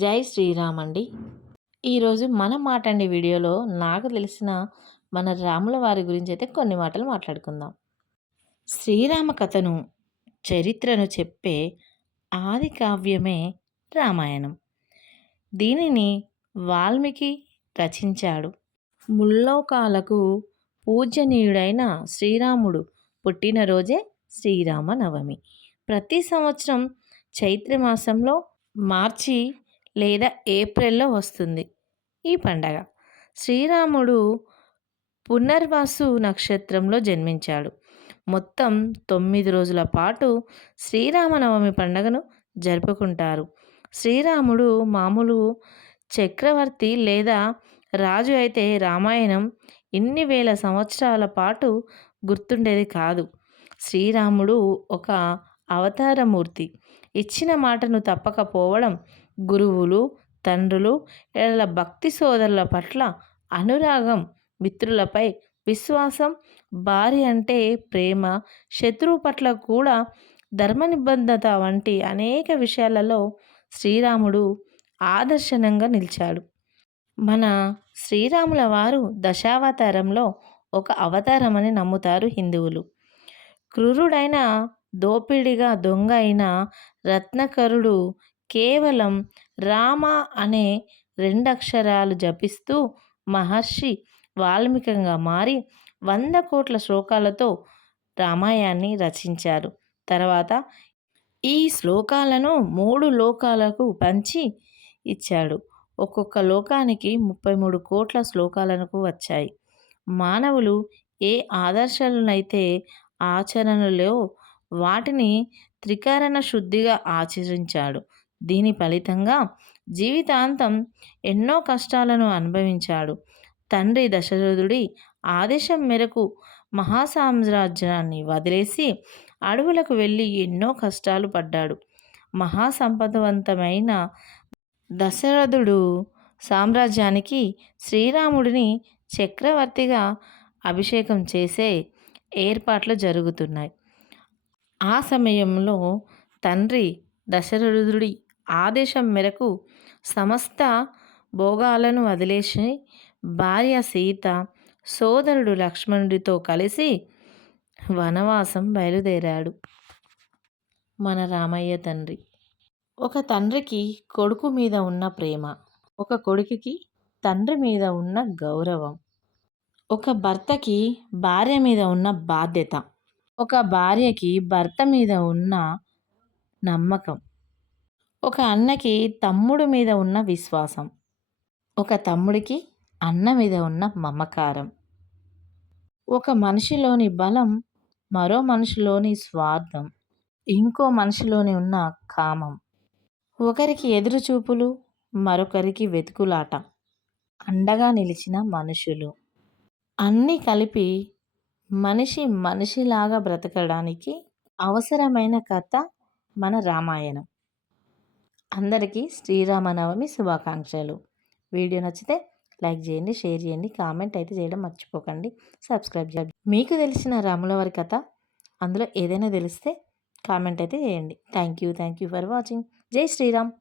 జై శ్రీరామ్ అండి. ఈరోజు మన మాటండి వీడియోలో నాకు తెలిసిన మన రాముల వారి గురించి అయితే కొన్ని మాటలు మాట్లాడుకుందాం. శ్రీరామ కథను, చరిత్రను చెప్పే ఆది కావ్యమే రామాయణం. దీనిని వాల్మీకి రచించాడు. ముల్లోకాలకు పూజనీయుడైన శ్రీరాముడు పుట్టినరోజే శ్రీరామనవమి. ప్రతి సంవత్సరం చైత్రమాసంలో మార్చి లేదా ఏప్రిల్లో వస్తుంది ఈ పండగ. శ్రీరాముడు పునర్వాసు నక్షత్రంలో జన్మించాడు. మొత్తం 9 రోజుల పాటు శ్రీరామనవమి పండుగను జరుపుకుంటారు. శ్రీరాముడు మామూలు చక్రవర్తి లేదా రాజు అయితే రామాయణం ఇన్ని వేల సంవత్సరాల పాటు గుర్తుండేది కాదు. శ్రీరాముడు ఒక అవతారమూర్తి. ఇచ్చిన మాటను తప్పకపోవడం, గురువులు, తండ్రులు, ఇలా భక్తి సోదరుల పట్ల అనురాగం, మిత్రులపై విశ్వాసం, భార్య అంటే ప్రేమ, శత్రువు పట్ల కూడా ధర్మ నిబద్ధత వంటి అనేక విషయాలలో శ్రీరాముడు ఆదర్శనంగా నిలిచాడు. మన శ్రీరాముల వారు దశావతారంలో ఒక అవతారమని నమ్ముతారు హిందువులు. క్రూరుడైన దోపిడిగా దొంగ అయిన రత్నకరుడు కేవలం రామ అనే 2 అక్షరాలు జపిస్తూ మహర్షి వాల్మీకంగా మారి 100 కోట్ల శ్లోకాలతో రామాయణాన్ని రచించారు. తర్వాత ఈ శ్లోకాలను 3 లోకాలకు పంచి ఇచ్చాడు. ఒక్కొక్క లోకానికి 33 కోట్ల శ్లోకాలకు వచ్చాయి. మానవులు ఏ ఆదర్శాలనైతే ఆచరణలో వాటిని త్రికరణ శుద్ధిగా ఆచరించాడు. దీని ఫలితంగా జీవితాంతం ఎన్నో కష్టాలను అనుభవించాడు. తండ్రి దశరథుడి ఆదేశం మేరకు మహాసామ్రాజ్యాన్ని వదిలేసి అడవులకు వెళ్ళి ఎన్నో కష్టాలు పడ్డాడు. మహాసంపదవంతమైన దశరథుడు సామ్రాజ్యానికి శ్రీరాముడిని చక్రవర్తిగా అభిషేకం చేసే ఏర్పాట్లు జరుగుతున్నాయి. ఆ సమయంలో తండ్రి దశరథుడి ఆదేశం మేరకు సమస్త భోగాలను వదిలేసి భార్య సీత, సోదరుడు లక్ష్మణుడితో కలిసి వనవాసం బయలుదేరాడు. మన రామయ్య తండ్రి. ఒక తండ్రికి కొడుకు మీద ఉన్న ప్రేమ, ఒక కొడుకుకి తండ్రి మీద ఉన్న గౌరవం, ఒక భర్తకి భార్య మీద ఉన్న బాధ్యత, ఒక భార్యకి భర్త మీద ఉన్న నమ్మకం, ఒక అన్నకి తమ్ముడు మీద ఉన్న విశ్వాసం, ఒక తమ్ముడికి అన్న మీద ఉన్న మమకారం, ఒక మనిషిలోని బలం, మరో మనిషిలోని స్వార్థం, ఇంకో మనిషిలోని ఉన్న కామం, ఒకరికి ఎదురుచూపులు, మరొకరికి వెతుకులాట, అండగా నిలిచిన మనుషులు, అన్నీ కలిపి మనిషి మనిషిలాగా బ్రతకడానికి అవసరమైన కథ మన రామాయణం. అందరికీ శ్రీరామనవమి శుభాకాంక్షలు. వీడియో నచ్చితే లైక్ చేయండి, షేర్ చేయండి, కామెంట్ అయితే చేయడం మర్చిపోకండి, సబ్స్క్రైబ్ చేయండి. మీకు తెలిసిన రాముల వారి కథ అందులో ఏదైనా తెలిస్తే కామెంట్ అయితే చేయండి. Thank you for watching. జై శ్రీరామ్.